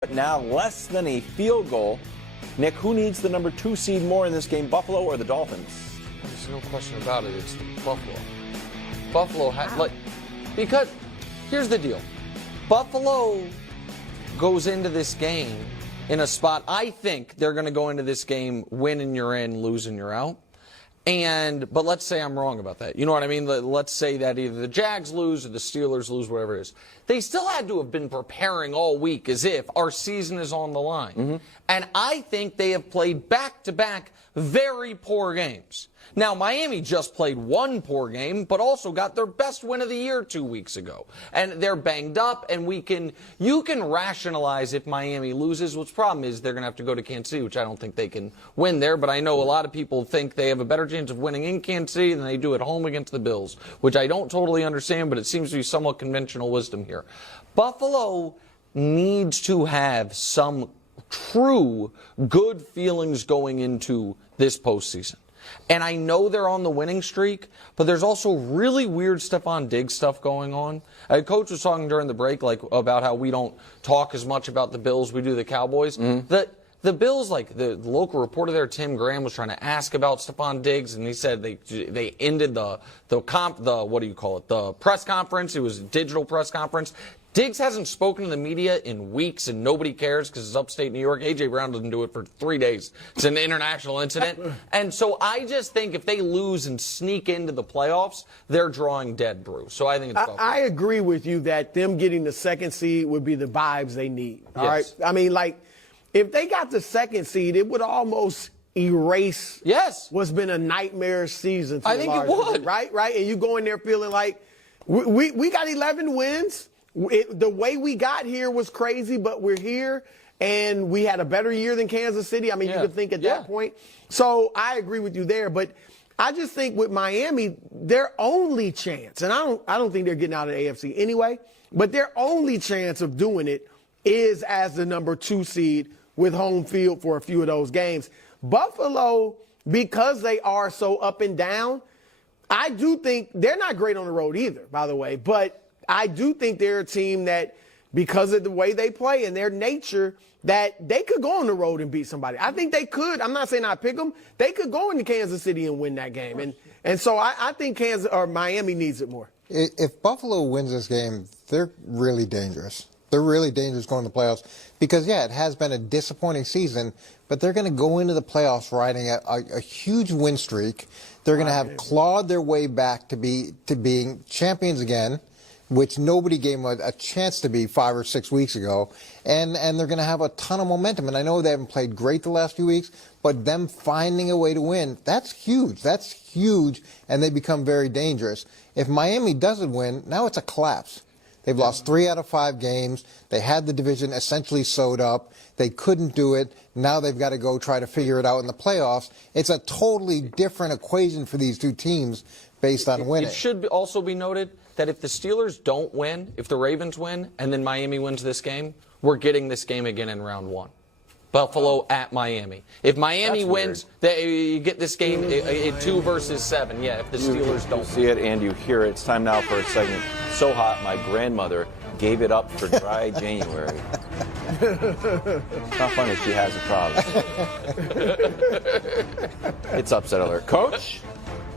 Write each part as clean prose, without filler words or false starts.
But now less than a field goal. Nick, who needs the number 2 seed more in this game, Buffalo or the Dolphins? There's no question about it. It's Buffalo. Buffalo had because here's the deal. Buffalo goes into this game in a spot. I think they're going to go into this game winning you're in, losing you're out. But let's say I'm wrong about that. You know what I mean? Let's say that either the Jags lose or the Steelers lose, whatever it is. They still had to have been preparing all week as if our season is on the line. Mm-hmm. And I think they have played back-to-back very poor games. Now, Miami just played one poor game, but also got their best win of the year 2 weeks ago. And they're banged up, and you can rationalize if Miami loses. What's the problem is they're going to have to go to Kansas City, which I don't think they can win there. But I know a lot of people think they have a better chance of winning in Kansas City than they do at home against the Bills, which I don't totally understand, but it seems to be somewhat conventional wisdom here. Buffalo needs to have some true good feelings going into this postseason. And I know they're on the winning streak, but there's also really weird Stephon Diggs stuff going on. Coach was talking during the break about how we don't talk as much about the Bills we do the Cowboys. Mm-hmm. The Bills, the local reporter there, Tim Graham, was trying to ask about Stephon Diggs, and he said they ended the press conference. It was a digital press conference. Diggs hasn't spoken to the media in weeks, and nobody cares because it's upstate New York. A.J. Brown doesn't do it for 3 days. It's an international incident. And so I just think if they lose and sneak into the playoffs, they're drawing dead, Bruce. So I think it's I agree with you that them getting the second seed would be the vibes they need. All right. I mean, if they got the second seed, it would almost erase what's been a nightmare season. I think it would. Right? And you go in there feeling like we got 11 wins. The way we got here was crazy, but we're here, and we had a better year than Kansas City. I mean, you could think at that point. So I agree with you there, but I just think with Miami, their only chance, and I don't think they're getting out of the AFC anyway, but their only chance of doing it is as the number 2 seed with home field for a few of those games. Buffalo, because they are so up and down, I do think they're not great on the road either, by the way, but I do think they're a team that, because of the way they play and their nature, that they could go on the road and beat somebody. I think they could. I'm not saying I pick them. They could go into Kansas City and win that game. And so I think Miami needs it more. If Buffalo wins this game, they're really dangerous. They're really dangerous going to the playoffs because, it has been a disappointing season, but they're going to go into the playoffs riding a huge win streak. They're going to have clawed their way back to being champions again, which nobody gave them a chance to be 5 or 6 weeks ago. And they're going to have a ton of momentum. And I know they haven't played great the last few weeks, but them finding a way to win, that's huge. That's huge, and they become very dangerous. If Miami doesn't win, now it's a collapse. They've lost 3 out of 5 games. They had the division essentially sewed up. They couldn't do it. Now they've got to go try to figure it out in the playoffs. It's a totally different equation for these two teams based on winning. It should also be noted that if the Steelers don't win, if the Ravens win, and then Miami wins this game, we're getting this game again in round 1. Buffalo at Miami. If Miami wins, you get this game 2 versus 7. Yeah, if the Steelers don't see it and you hear it. It's time now for a segment. So hot, my grandmother gave it up for dry January. It's not funny, she has a problem. It's upset alert. Coach,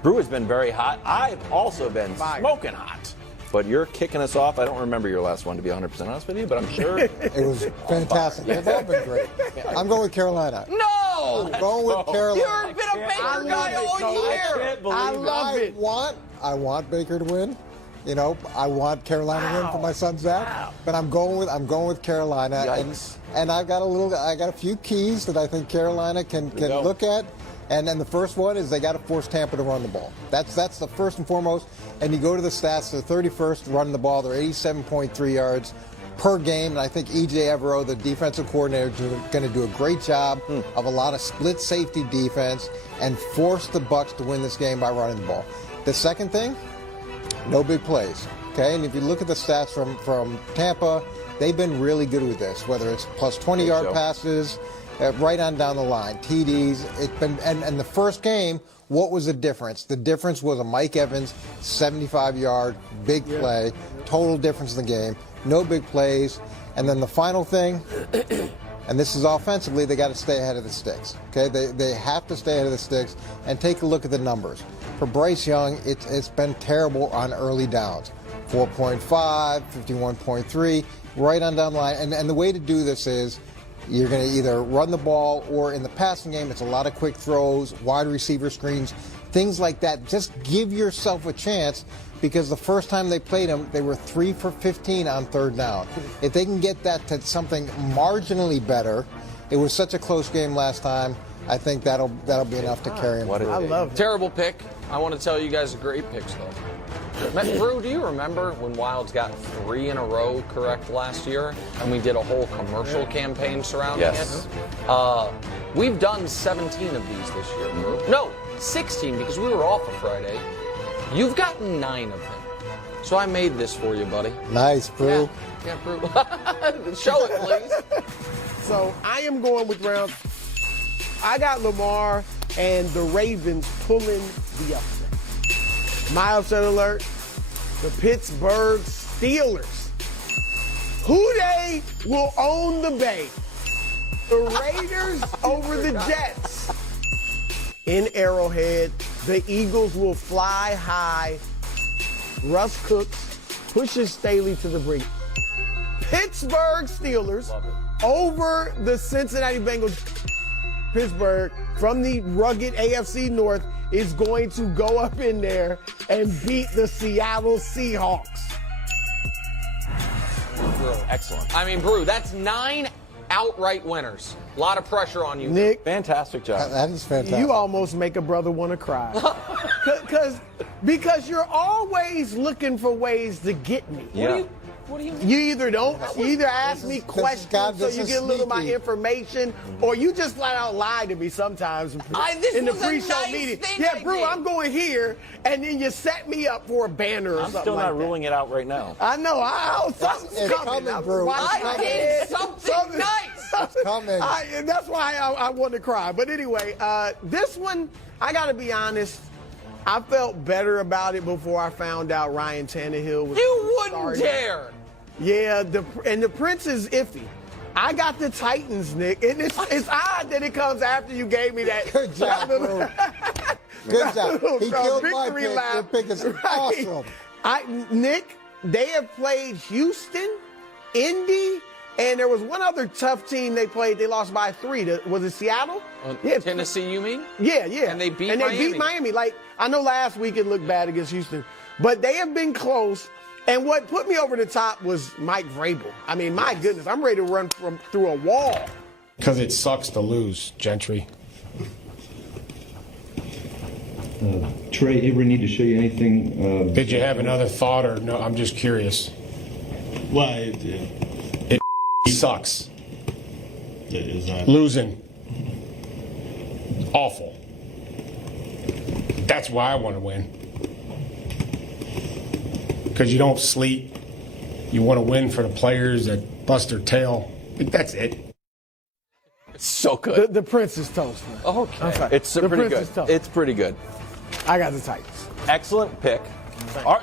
Brew has been very hot. I've also been smoking hot. But you're kicking us off. I don't remember your last one, to be 100% honest with you, but I'm sure. It was fantastic. They've all been great. I'm going with Carolina. No! I'm going with Carolina. You've been a Baker guy all year. I love it. I want Baker to win. You know, I want Carolina to win for my son Zach. But I'm going with Carolina. And I got a few keys that I think Carolina can look at. And then the first one is they got to force Tampa to run the ball. That's the first and foremost. And you go to the stats, they're 31st running the ball. They're 87.3 yards per game. And I think E.J. Evero, the defensive coordinator, is going to do a great job of a lot of split safety defense and force the Bucs to win this game by running the ball. The second thing, no big plays. Okay, and if you look at the stats from Tampa, they've been really good with this, whether it's plus 20-yard passes, right on down the line, TDs. It's been and the first game, what was the difference? The difference was a Mike Evans 75-yard big play, total difference in the game. No big plays, And then the final thing, and this is offensively, they got to stay ahead of the sticks. Okay, they have to stay ahead of the sticks and take a look at the numbers. For Bryce Young, it's been terrible on early downs. 4.5, 51.3, right on down the line. And the way to do this is you're going to either run the ball, or in the passing game, it's a lot of quick throws, wide receiver screens, things like that. Just give yourself a chance, because the first time they played them, they were 3 for 15 on third down. If they can get that to something marginally better, it was such a close game last time, I think that'll be enough to carry them through. I love it. Terrible pick. I want to tell you guys great picks, though. Drew, do you remember when Wilds got 3 in a row correct last year, and we did a whole commercial campaign surrounding it? We've done 17 of these this year, Drew. No, 16, because we were off a Friday. You've gotten 9 of them. So I made this for you, buddy. Nice, Brew. Yeah, Brew. Show it, please. So I am going with round. I got Lamar and the Ravens pulling the upset. My upset alert, the Pittsburgh Steelers. Who they will own the Bay. The Raiders over the Jets. In Arrowhead, the Eagles will fly high. Russ Cooks pushes Staley to the brink. Pittsburgh Steelers over the Cincinnati Bengals. Pittsburgh, from the rugged AFC North, is going to go up in there and beat the Seattle Seahawks. Excellent. I mean, Brew, that's 9 outright winners. A lot of pressure on you. Nick, Fantastic job. That is fantastic. you almost make a brother want to cry. Because you're always looking for ways to get me. Yeah. What do you mean? You either ask me questions so you get a little of my information, or you just flat out lie to me sometimes This in the was a pre-show nice meeting. thing Yeah, I bro, did. I'm going here, and then you set me up for a banner or I'm something still like not that. ruling it out right now. I know. Something's It's coming. coming, bro. I did something nice. It's coming. And that's why I want to cry. But anyway, this one, I got to be honest, I felt better about it before I found out Ryan Tannehill was You wouldn't starting. dare. Yeah, and the Prince is iffy. I got the Titans, Nick, and it's odd that it comes after you gave me that. Good job, bro. Good job. He killed my victory pick. lap. Your pick is awesome. Nick, they have played Houston, Indy, and there was one other tough team they played. They lost by 3. Was it Seattle? Tennessee, you mean? Yeah, yeah. And they beat Miami. Like, I know last week it looked bad against Houston, but they have been close. And what put me over the top was Mike Vrabel. I mean, my goodness, I'm ready to run through a wall. Because it sucks to lose, Gentry. Trey, ever need to show you anything? Did you have another thought, or no? I'm just curious. Why? It sucks. It is not. Losing. Awful. That's why I want to win. Because you don't sleep. You want to win for the players that bust their tail. That's it. It's so good. The Prince is toast, man. Okay. It's The pretty Prince good. is tough. It's pretty good. I got the Titans. Excellent pick.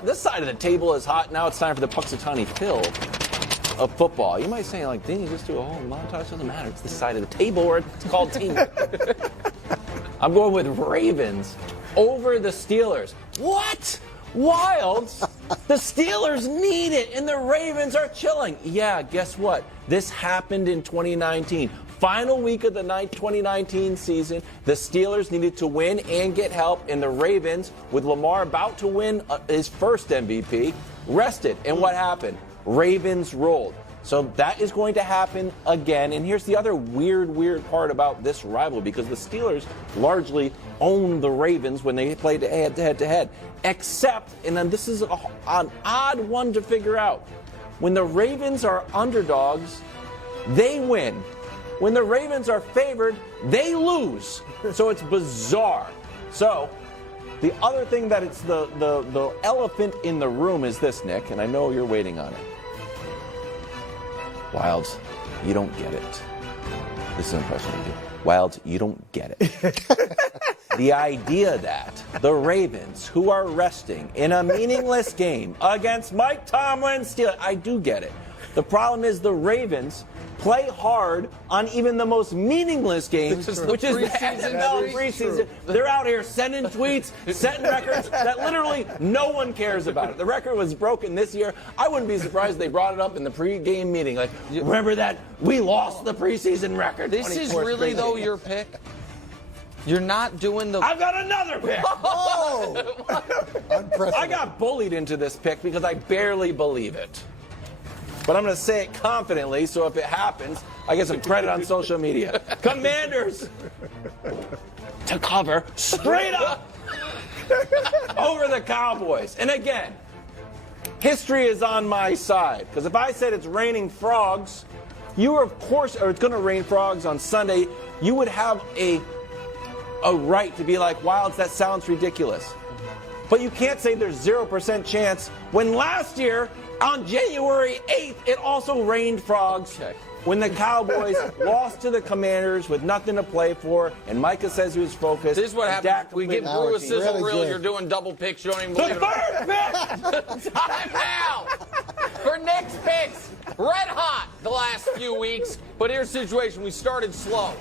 This side of the table is hot. Now it's time for the Puxatawny Phil of football. You might say, like, didn't you just do a whole montage? Doesn't matter. It's the side of the table where it's called team. I'm going with Ravens over the Steelers. What? Wilds? The Steelers need it, and the Ravens are chilling. Yeah, guess what? This happened in 2019. Final week of the 2019 season, the Steelers needed to win and get help, and the Ravens, with Lamar about to win his first MVP, rested. And what happened? Ravens rolled. So that is going to happen again. And here's the other weird part about this rivalry, because the Steelers largely owned the Ravens when they played head-to-head. Except, and then this is an odd one to figure out, when the Ravens are underdogs, they win. When the Ravens are favored, they lose. So it's bizarre. So the other thing that it's the elephant in the room is this, Nick, and I know you're waiting on it. Wilds, you don't get it. This is an impression of you. Wilds, you don't get it. The idea that the Ravens, who are resting in a meaningless game against Mike Tomlin's Steelers, I do get it. The problem is the Ravens play hard on even the most meaningless games, which is the NFL preseason. They're out here sending tweets, setting records that literally no one cares about. The record was broken this year. I wouldn't be surprised if they brought it up in the pregame meeting. Like, remember that? We lost the preseason record. This is really, though, your pick? You're not doing the... I've got another pick. Oh! Unprecedented. I got bullied into this pick because I barely believe it. But I'm going to say it confidently, so if it happens, I get some credit on social media. Commanders to cover straight up over the Cowboys. And again, history is on my side. Because if I said it's raining frogs, you are, of course, or it's going to rain frogs on Sunday, you would have a right to be like, wow, that sounds ridiculous. But you can't say there's 0% chance when last year, on January 8th, it also rained frogs when the Cowboys lost to the Commanders with nothing to play for, and Micah says he was focused. This is what happens. We give Brew a sizzle really reel. good. You're doing double picks. You don't even believe The third pick! Time out for Nick's picks. Red hot the last few weeks. But here's the situation. We started slow.